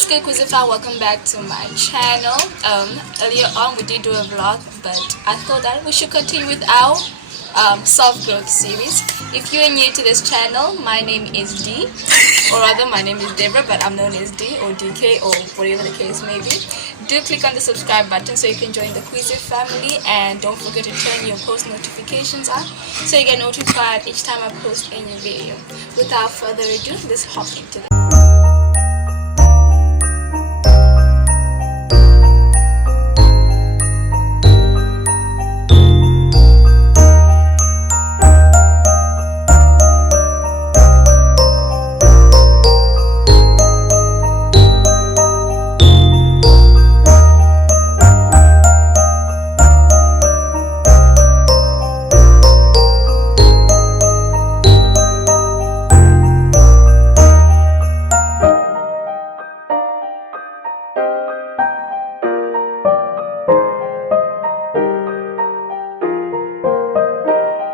What's good, Kwizzy? Welcome back to my channel. Earlier on we did do a vlog, but I thought that we should continue with our self-growth series. If you are new to this channel, my name is D, or rather my name is Deborah, but I'm known as D or DK or whatever the case may be. Do click on the subscribe button so you can join the Kwizzy family, and don't forget to turn your post notifications on so you get notified each time I post a new video. Without further ado, let's hop into it.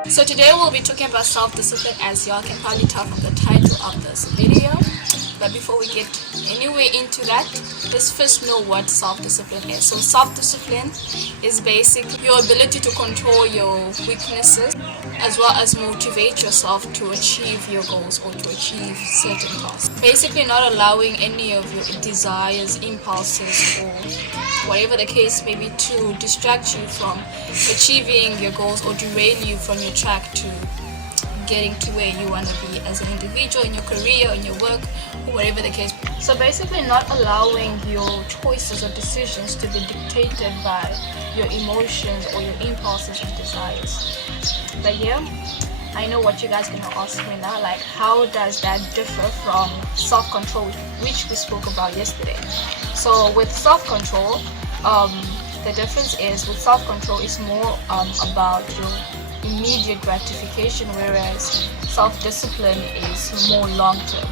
So today we'll be talking about self-discipline, as y'all can probably tell from the title of this video. But before we get anywhere into that, let's first know what self-discipline is. So self-discipline is basically your ability to control your weaknesses as well as motivate yourself to achieve your goals or to achieve certain tasks. Basically not allowing any of your desires, impulses, or whatever the case may be to distract you from achieving your goals or derail you from your track to getting to where you want to be as an individual, in your career, in your work, or whatever the case. So basically not allowing your choices or decisions to be dictated by your emotions or your impulses and desires. But yeah, I know what you guys are going to ask me now, like how does that differ from self-control, which we spoke about yesterday. So with self-control, the difference is with self-control is more about your immediate gratification, whereas self-discipline is more long-term.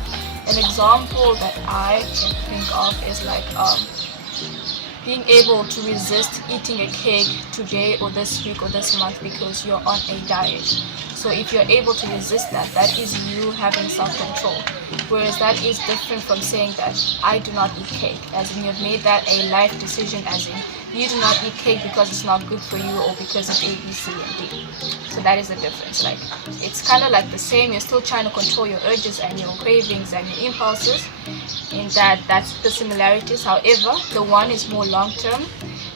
An example that I can think of is like being able to resist eating a cake today or this week or this month because you're on a diet. So if you're able to resist that, that is you having self-control. Whereas that is different from saying that I do not eat cake, as in you've made that a life decision, as in you do not eat cake because it's not good for you or because of A, B, C, and D. So that is the difference. Like it's kind of like the same. You're still trying to control your urges and your cravings and your impulses. In that's the similarities. However, the one is more long-term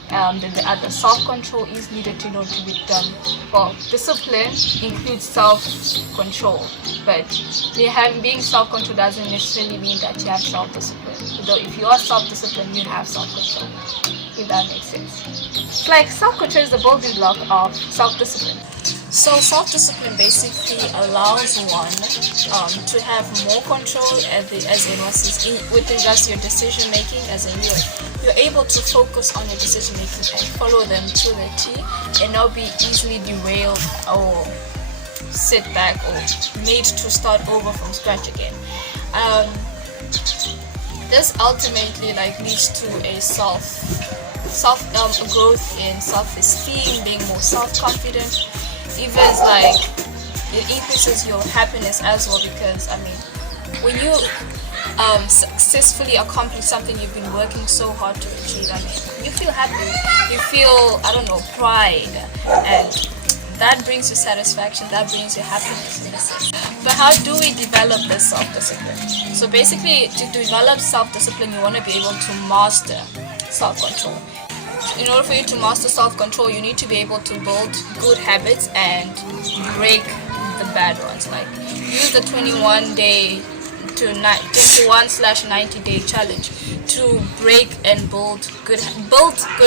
than the other. Self-control is needed in order to be done. Well, discipline includes self-control, but being self-control doesn't necessarily mean that you have self-discipline. Though if you are self-disciplined, you have self-control, if that makes sense. It's like self-control is the building block of self-discipline. So self-discipline basically allows one to have more control with regards to your decision making, as in you're able to focus on your decision making and follow them to the T and not be easily derailed or sit back or made to start over from scratch again. This ultimately leads to a growth in self-esteem, being more self-confident. Even it increases your happiness as well, because when you successfully accomplish something you've been working so hard to achieve, you feel happy, you feel pride, and that brings you satisfaction, that brings you happiness in a sense. But how do we develop this self-discipline? So basically, to develop self-discipline, you want to be able to master self-control. In order for you to master self-control, you need to be able to build good habits and break the bad ones. Like use the 21/90 day challenge to break and build good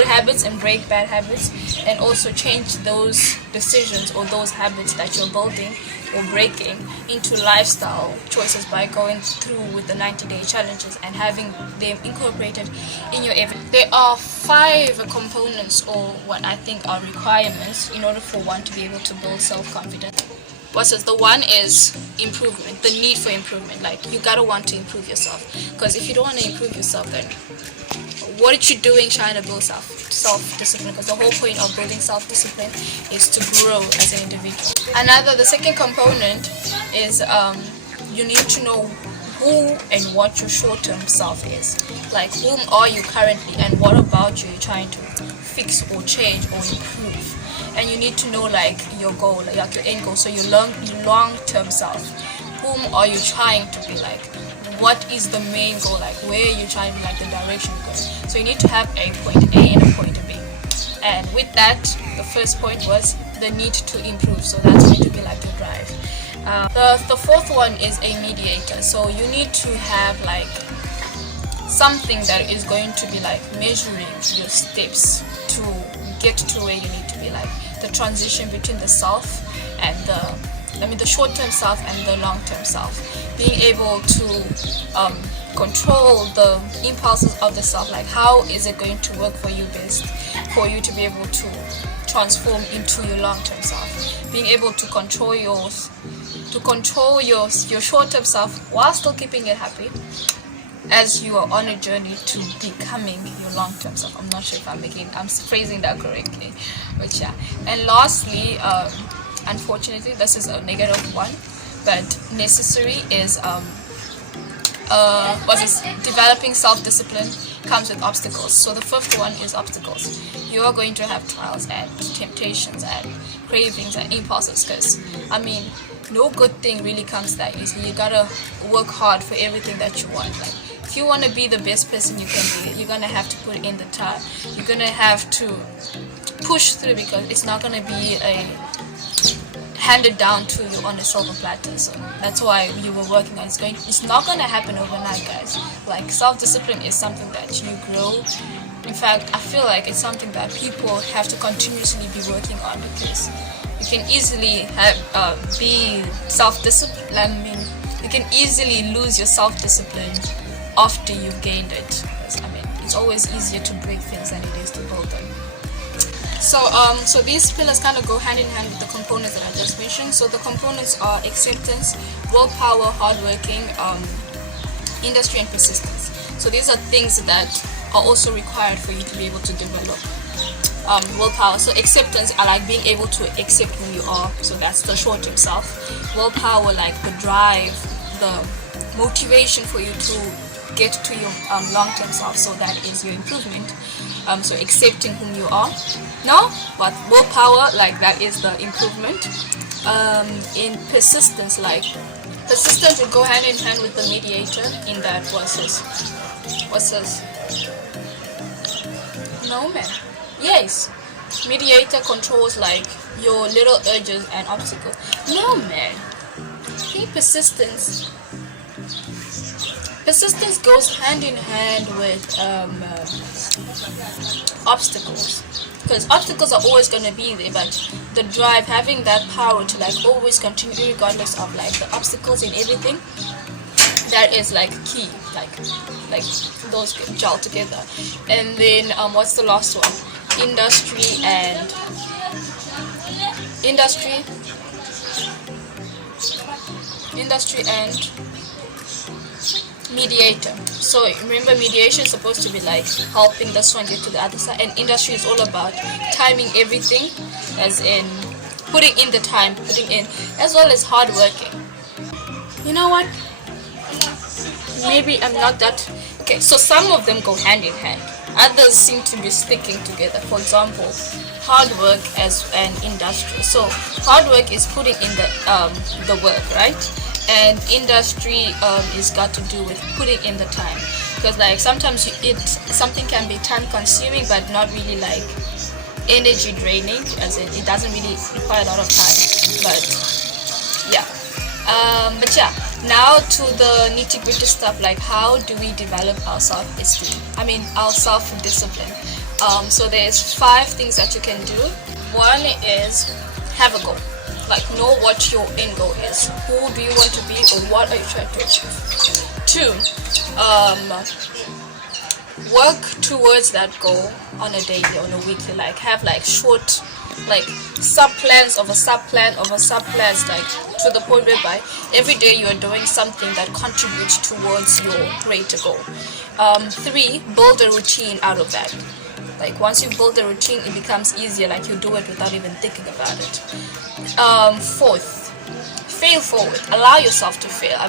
habits and break bad habits, and also change those decisions or those habits that you're building or breaking into lifestyle choices by going through with the 90-day challenges and having them incorporated in your everyday. There are 5 components, or what I think are requirements, in order for one to be able to build self-confidence. The one is improvement, the need for improvement. Like you gotta want to improve yourself, because if you don't want to improve yourself, then what are you doing trying to build self-discipline? Because the whole point of building self-discipline is to grow as an individual. The second component is you need to know who and what your short-term self is. Like, whom are you currently, and what about you you're trying to fix or change or improve. And you need to know like your goal, like your end goal, so your long-term self. Whom are you trying to be like? What is the main goal, like where you're trying to be, like the direction you're going. So you need to have a point A and a point B. And with that, the first point was the need to improve. So that's going to be like the drive. The fourth one is a mediator. So you need to have like something that is going to be like measuring your steps to get to where you need to be, like the transition between the self and the short-term self and the long-term self. Being able to control the impulses of the self, like how is it going to work for you best for you to be able to transform into your long-term self. Being able to control your short-term self while still keeping it happy as you are on a journey to becoming your long-term self. I'm not sure if I'm phrasing that correctly, but yeah. And lastly, unfortunately this is a negative one, but necessary is developing self-discipline comes with obstacles. So the fifth one is obstacles. You are going to have trials and temptations and cravings and impulses, because I mean no good thing really comes that easily. You gotta work hard for everything that you want. Like if you want to be the best person you can be, you're gonna have to put in the time. You're gonna have to push through, because it's not gonna be handed down to you on a silver platter. So that's why you were working on. It's not gonna happen overnight, guys. Like self-discipline is something that you grow. In fact, I feel like it's something that people have to continuously be working on, because you can easily be self-disciplined. I mean, you can easily lose your self-discipline after you've gained it. I mean, it's always easier to break things than it is to build them. So these pillars kind of go hand in hand with the components that I just mentioned. So the components are acceptance, willpower, hardworking, industry, and persistence. So these are things that are also required for you to be able to develop willpower. So acceptance are like being able to accept who you are. So that's the short-term self. Willpower, like the drive, the motivation for you to get to your long-term self. So that is your improvement. So accepting whom you are. No, but willpower, like that is the improvement. In persistence, like persistence would go hand in hand with the mediator in that what's this? No man. Yes. Mediator controls like your little urges and obstacles. No man. I think persistence goes hand in hand with obstacles, because obstacles are always going to be there, but the drive, having that power to like always continue regardless of like the obstacles and everything, that is like key, like those gel together. And then what's the last one? Industry and mediator. So remember, mediation is supposed to be like helping this one get to the other side, and industry is all about timing everything, as in putting in the time, putting in, as well as hard working. You know what? Maybe I'm not that okay. So some of them go hand in hand. Others seem to be sticking together. For example, hard work as an industry. So hard work is putting in the work, right? And industry is got to do with putting in the time, because like sometimes something can be time consuming but not really like energy draining, as in it doesn't really require a lot of time. But yeah, now to the nitty-gritty stuff, like how do we develop our self-esteem, our self-discipline. So there's 5 things that you can do. One is have a goal. Like know what your end goal is. Who do you want to be, or what are you trying to achieve? 2, work towards that goal on a daily, on a weekly. Like have like short, like sub-plans of a sub-plan of a sub-plans, like to the point whereby every day you are doing something that contributes towards your greater goal. 3, build a routine out of that. Like once you build a routine, it becomes easier, like you do it without even thinking about it. 4th, fail forward. Allow yourself to fail.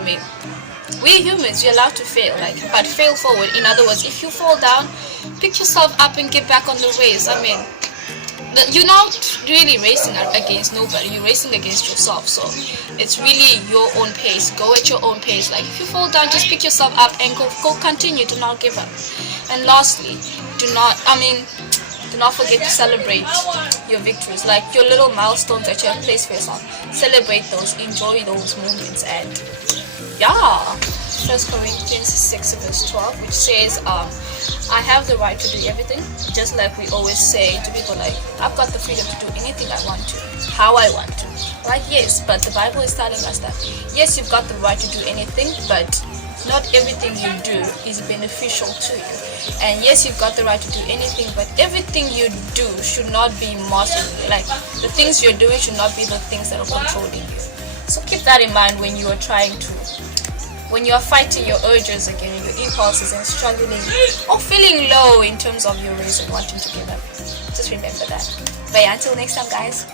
we're humans, you're allowed to fail, like, but fail forward. In other words, if you fall down, pick yourself up and get back on the race. I mean, you're not really racing against nobody, you're racing against yourself. So it's really your own pace. Go at your own pace. Like, if you fall down, just pick yourself up and go continue. Do not give up. And lastly, do not forget to celebrate your victories, like your little milestones that you have placed for yourself. Celebrate those, enjoy those moments. And yeah, 1 Corinthians 6 verse 12, which says, I have the right to do everything. Just like we always say to people, like, I've got the freedom to do anything I want to, how I want to. Like, yes, but the Bible is telling us that, yes, you've got the right to do anything, but not everything you do is beneficial to you. And yes, you've got the right to do anything, but everything you do should not be mastering you. Like, the things you're doing should not be the things that are controlling you. So keep that in mind when you are when you are fighting your urges again, your impulses, and struggling or feeling low in terms of your race and wanting to give up. Just remember that. But yeah, until next time, guys.